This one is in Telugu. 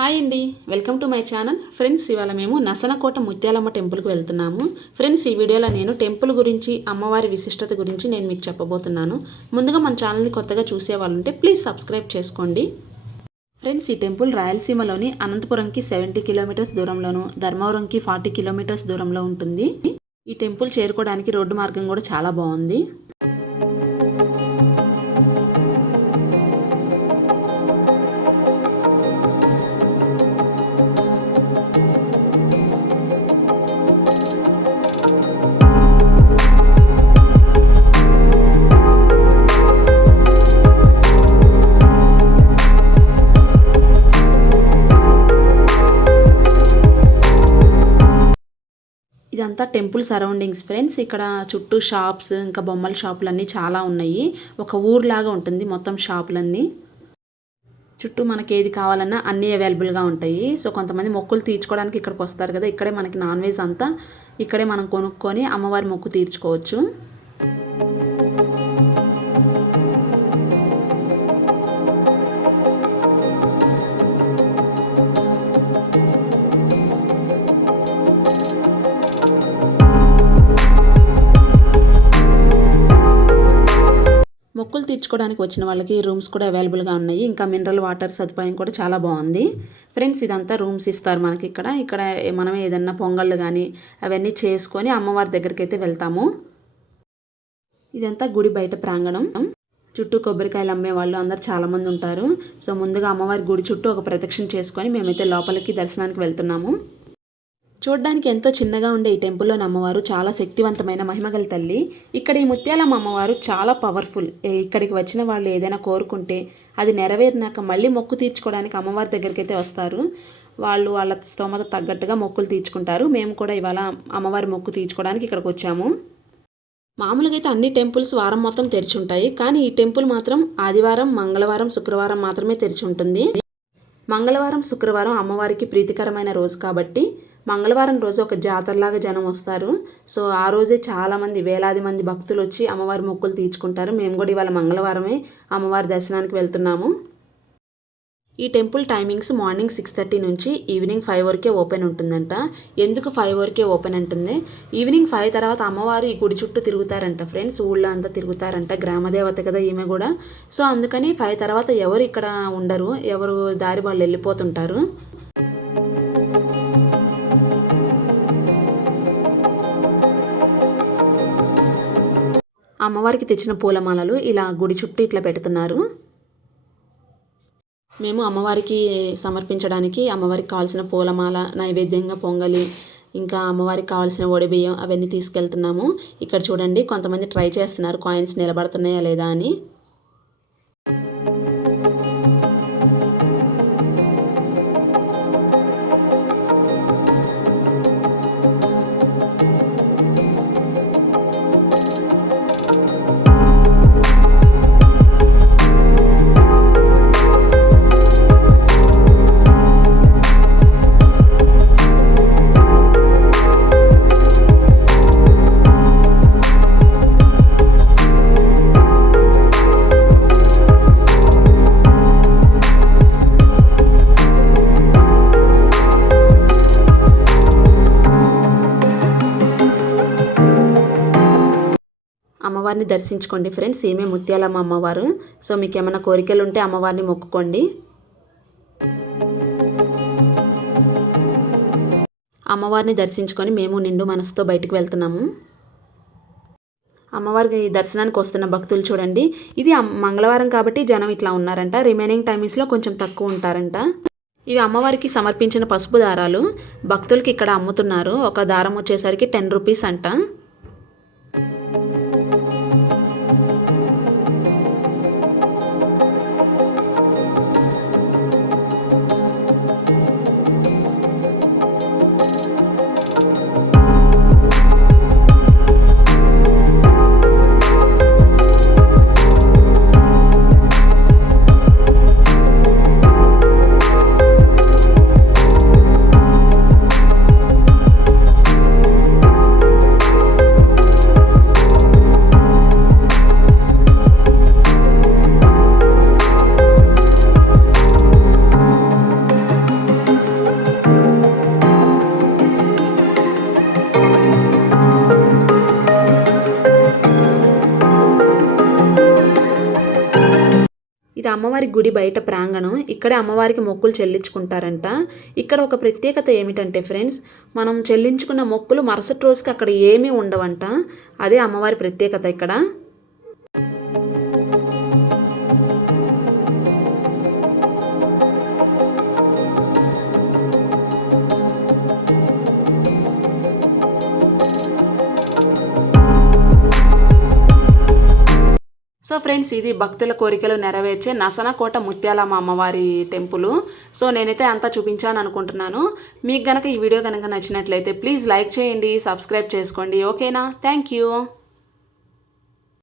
హాయ్ అండి, welcome to my channel. Friends, ఇవాళ మేము నసనకోట ముత్యాలమ్మ టెంపుల్కి వెళ్తున్నాము. ఫ్రెండ్స్, ఈ వీడియోలో నేను టెంపుల్ గురించి, అమ్మవారి విశిష్టత గురించి నేను మీకు చెప్పబోతున్నాను. ముందుగా మన ఛానల్ని కొత్తగా చూసేవాళ్ళు ఉంటే ప్లీజ్ సబ్స్క్రైబ్ చేసుకోండి. ఫ్రెండ్స్, ఈ టెంపుల్ రాయలసీమలోని అనంతపురంకి 70 కిలోమీటర్స్ దూరంలోను, ధర్మవరంకి 40 కిలోమీటర్స్ దూరంలో ఉంటుంది. ఈ టెంపుల్ చేరుకోవడానికి రోడ్డు మార్గం కూడా చాలా బాగుంది. ఇదంతా టెంపుల్ సరౌండింగ్స్ ఫ్రెండ్స్. ఇక్కడ చుట్టూ షాప్స్, ఇంకా బొమ్మల షాపులు అన్నీ చాలా ఉన్నాయి. ఒక ఊర్లాగా ఉంటుంది మొత్తం షాపులన్నీ. చుట్టూ మనకి ఏది కావాలన్నా అన్నీ అవైలబుల్గా ఉంటాయి. సో కొంతమంది మొక్కులు తీర్చుకోవడానికి ఇక్కడికి వస్తారు కదా, ఇక్కడే మనకి నాన్ వెజ్ అంతా ఇక్కడే మనం కొనుక్కొని అమ్మవారి మొక్కు తీర్చుకోవచ్చు. మొక్కులు తీర్చుకోవడానికి వచ్చిన వాళ్ళకి రూమ్స్ కూడా అవైలబుల్గా ఉన్నాయి. ఇంకా మినరల్ వాటర్ సదుపాయం కూడా చాలా బాగుంది. ఫ్రెండ్స్, ఇదంతా రూమ్స్ ఇస్తారు మనకి ఇక్కడ మనం ఏదన్నా పొంగళ్ళు కానీ అవన్నీ చేసుకొని అమ్మవారి దగ్గరికి అయితే వెళ్తాము. ఇదంతా గుడి బయట ప్రాంగణం. చుట్టూ కొబ్బరికాయలు అమ్మే వాళ్ళు అందరు చాలామంది ఉంటారు. సో ముందుగా అమ్మవారి గుడి చుట్టూ ఒక ప్రదక్షిణ చేసుకొని మేమైతే లోపలికి దర్శనానికి వెళ్తున్నాము. చూడ్డానికి ఎంతో చిన్నగా ఉండే ఈ టెంపుల్లోని అమ్మవారు చాలా శక్తివంతమైన మహిమగల తల్లి. ఇక్కడ ఈ ముత్యాలమ్మ అమ్మవారు చాలా పవర్ఫుల్. ఇక్కడికి వచ్చిన వాళ్ళు ఏదైనా కోరుకుంటే అది నెరవేరినాక మళ్ళీ మొక్కు తీర్చుకోవడానికి అమ్మవారి దగ్గరికి అయితే వస్తారు. వాళ్ళ స్తోమత తగ్గట్టుగా మొక్కులు తీర్చుకుంటారు. మేము కూడా ఇవాళ అమ్మవారి మొక్కు తీర్చుకోవడానికి ఇక్కడికి వచ్చాము. మామూలుగా అయితే అన్ని టెంపుల్స్ వారం మొత్తం తెరిచి ఉంటాయి, కానీ ఈ టెంపుల్ మాత్రం ఆదివారం, మంగళవారం, శుక్రవారం మాత్రమే తెరిచి ఉంటుంది. మంగళవారం, శుక్రవారం అమ్మవారికి ప్రీతికరమైన రోజు కాబట్టి మంగళవారం రోజు ఒక జాతరలాగా జనం వస్తారు. సో ఆ రోజే చాలామంది, వేలాది మంది భక్తులు వచ్చి అమ్మవారి మొక్కులు తీర్చుకుంటారు. మేము కూడా ఇవాళ మంగళవారమే అమ్మవారి దర్శనానికి వెళ్తున్నాము. ఈ టెంపుల్ టైమింగ్స్ మార్నింగ్ 6:30 నుంచి ఈవినింగ్ 5 వరకే ఓపెన్ ఉంటుందంట. ఎందుకు 5 వరకే ఓపెన్ ఉంటుంది? ఈవినింగ్ 5 తర్వాత అమ్మవారు ఈ గుడి చుట్టూ తిరుగుతారంట ఫ్రెండ్స్. ఊళ్ళో అంతా తిరుగుతారంట. గ్రామదేవత కదా ఈమె కూడా. సో అందుకని 5 తర్వాత ఎవరు ఇక్కడ ఉండరు, ఎవరు దారి వాళ్ళు వెళ్ళిపోతుంటారు. అమ్మవారికి తెచ్చిన పూలమాలలు ఇలా గుడి చుట్టూ ఇట్లా పెడుతున్నారు. మేము అమ్మవారికి సమర్పించడానికి అమ్మవారికి కావాల్సిన పూలమాల, నైవేద్యంగా పొంగలి, ఇంకా అమ్మవారికి కావాల్సిన వడిబియ్యం అవన్నీ తీసుకెళ్తున్నాము. ఇక్కడ చూడండి, కొంతమంది ట్రై చేస్తున్నారు కాయిన్స్ నిలబడుతున్నాయా లేదా అని. అమ్మవారిని దర్శించుకోండి ఫ్రెండ్స్. ఈమె ముత్యాలమ్మ అమ్మవారు. సో మీకు ఏమైనా కోరికలు ఉంటే అమ్మవారిని మొక్కుకోండి. అమ్మవారిని దర్శించుకొని మేము నిండు మనసుతో బయటకు వెళ్తున్నాము. అమ్మవారికి దర్శనానికి వస్తున్న భక్తులు చూడండి. ఇది మంగళవారం కాబట్టి జనం ఇట్లా ఉన్నారంట. రిమైనింగ్ టైమింగ్స్లో కొంచెం తక్కువ ఉంటారంట. ఇవి అమ్మవారికి సమర్పించిన పసుపు దారాలు భక్తులకి ఇక్కడ అమ్ముతున్నారు. ఒక దారం వచ్చేసరికి 10 రూపీస్ అంట. అమ్మవారి గుడి బయట ప్రాంగణం. ఇక్కడే అమ్మవారికి మొక్కులు చెల్లించుకుంటారంట. ఇక్కడ ఒక ప్రత్యేకత ఏమిటంటే ఫ్రెండ్స్, మనం చెల్లించుకున్న మొక్కులు మరుసటి రోజుకి అక్కడ ఏమీ ఉండవంట. అదే అమ్మవారి ప్రత్యేకత ఇక్కడ. సో ఫ్రెండ్స్, ఇది భక్తుల కోరికలు నెరవేర్చే నసనకోట ముత్యాలమ్మ అమ్మవారి టెంపుల్. సో నేనైతే అంతా చూపించాను అనుకుంటున్నాను. మీకు గనక ఈ వీడియో కనుక నచ్చినట్లయితే ప్లీజ్ లైక్ చేయండి, సబ్స్క్రైబ్ చేసుకోండి. ఓకేనా? Thank you.